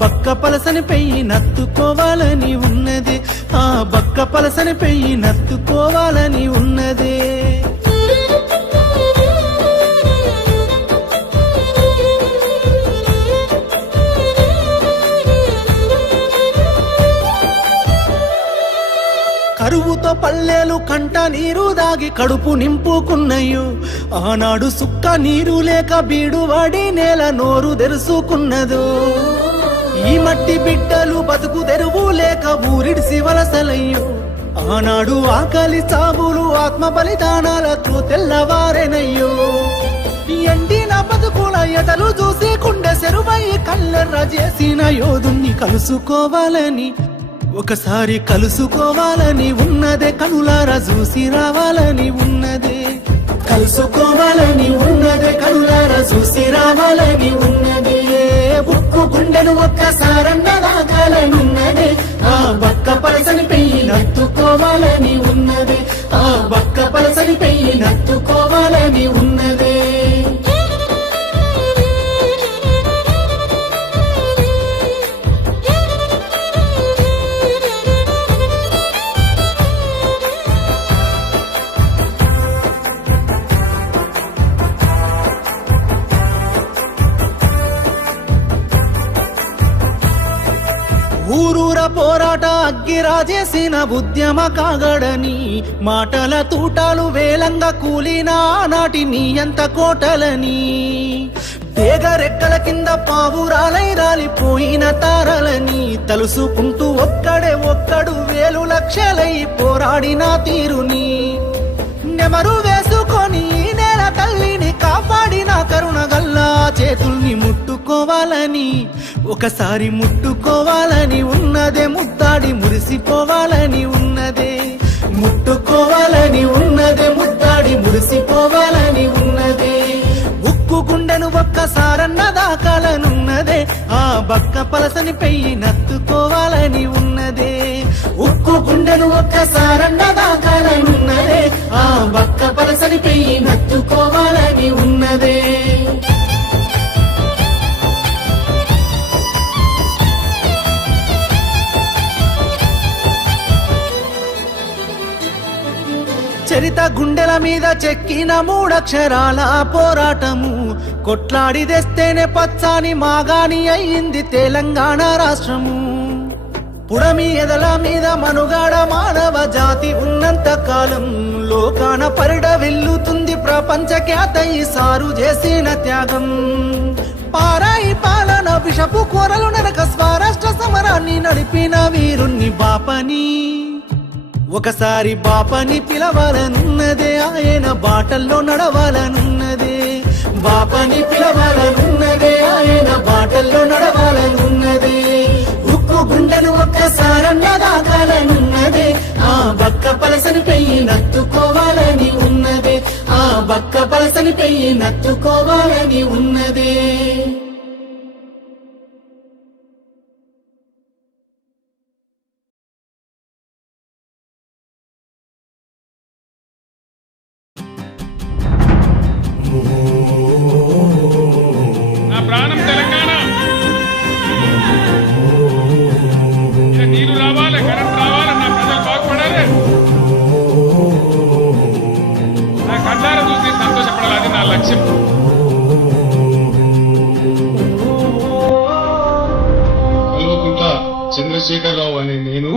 బక్క పలసని పెయ్యి నత్తుకోవాలని ఉన్నది, ఆ బక్క పలసని పెయ్యి నత్తుకోవాలని ఉన్నదే. కరువుతో పల్లెలు కంట నీరు దాగి కడుపు నింపుకున్నయ్యో, ఆనాడు సుక్క నీరు లేక బీడువాడి నేల నోరు తెరుసుకున్నదో. ఈ మట్టి బిడ్డలు బతుకు తెరువు లేక ఊరిడిసి వలసలయ్యో, ఆనాడు ఆకలి చావులు ఆత్మ బలిదానాలతో తెల్లవారెనయ్యో. ఎండిన బతుకుల ఎదలు చూసి కుండె సెరువై కల్లెర్ర చేసిన యోధుణ్ణి కలుసుకోవాలని, ఒకసారి కలుసుకోవాలని ఉన్నదే, కనులారా చూసి రావాలని ఉన్నదే. కలుసుకోవాలని ఉన్నదే, కనులారా చూసి రావాలని ఉన్నదే. ఉక్కు గుండెను ఒక్కసారన్న దాకాలని ఉన్నదే, ఆ బక్క పలసని పెయ్యి నత్తుకోవాలని ఉన్నదే, ఆ బక్క పలసని పెయ్యి నత్తుకోవాలని ఉన్నదే. ఊరూర పోరాట అగ్గిరాజేసిన ఉద్యమ కాగడని, మాటల తూటాలు వేలంగా కూలిన ఆనాటి నీ ఎంత కోటలని. తేగరెక్కల కింద పావురాలై రాలిపోయిన తారలని తలుసుకుంటూ ఒక్కడు వేలు లక్షలై పోరాడిన తీరుని, నెమరు వేసుకొని నేల తల్లిని కాపాడిన కరుణగల్లా చేతుల్ని ముట్టుకోవాలని, ఒకసారి ముట్టుకోవాలని ఉన్నదే, ముద్దాడి మురిసిపోవాలని ఉన్నదే. ముట్టుకోవాలని ఉన్నదే, ముద్దాడి మురిసిపోవాలని ఉన్నదే. ఉక్కు గుండెను ఒక్కసారన్న దాకాలనున్నదే, ఆ బక్క పలసని పెయ్యి నత్తుకోవాలని ఉన్నదే. ఉక్కు గుండెను ఒక్కసారన్న దాకాలనున్నదే, ఆ బక్క పలసని పెయ్యి నత్తుకోవాలని ఉన్నదే. చరిత గుండెల మీద చెక్కిన మూడక్షరాల పోరాటము, కొట్లాడి తెస్తేనే పచ్చాని మాగాని అయ్యింది తెలంగాణ రాష్ట్రము. పుడమి ఎదల మీద మనుగాడ మానవ జాతి ఉన్నంత కాలం లోకాన పరిడ వెల్లుతుంది ప్రపంచ ఖ్యాత ఈ సారు చేసిన త్యాగం. పారాయి పాలన విషపు కూరలు నరక స్వరాష్ట్ర సమరాన్ని నడిపిన వీరుణ్ణి బాపని, ఒకసారి బాపని పిలవాలనున్నదే, ఆయన బాటల్లో నడవాలనున్నదే. బాపని పిలవాలనున్నదే, ఆయన బాటల్లో నడవాలనున్నదే. ఉక్కు గుండెను ఒక్కసారన్న దాకాలనున్నదే, ఆ బక్క పలసని పెయ్యి నత్తుకోవాలని ఉన్నదే, ఆ బక్క పలసని పెయ్యి నత్తుకోవాలని ఉన్నదే. నా ప్రాణం తెలంగాణ, నీరు రావాలి, కరెంట్ రావాలి, నా ప్రజలు బాగుపడాలి, నా కళ్ళారా చూసి సంతోషపడాలి, అది నా లక్ష్యం. చంద్రశేఖరరావు అనే నేను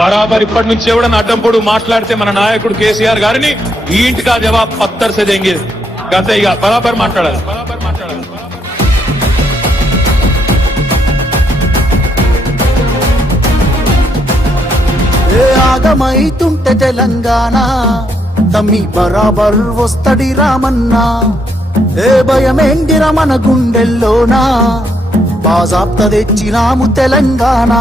బరాబర్ ఇప్పటి నుంచి ఎవడన్నా అడ్డం పొడు మాట్లాడితే మన నాయకుడు కేసీఆర్ గారిని ఈ ఇంటికా జవాబ్ పత్తర్ సే దేంగే గతే ఇక బరాబర్ మాట్లాడాలి. ఆగమైతుంటే తెలంగాణ తమ్మి బరాబర్ వస్తడి రామన్నా. ఏ భయమేందిర మన గుండెల్లోనా బాజాప్త తెచ్చినాము తెలంగాణ.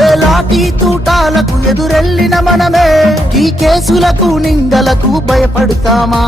ఏ లాఠీ తూటాలకు ఎదురెళ్ళిన మనమే ఈ కేసులకు నిందలకు భయపడతామా?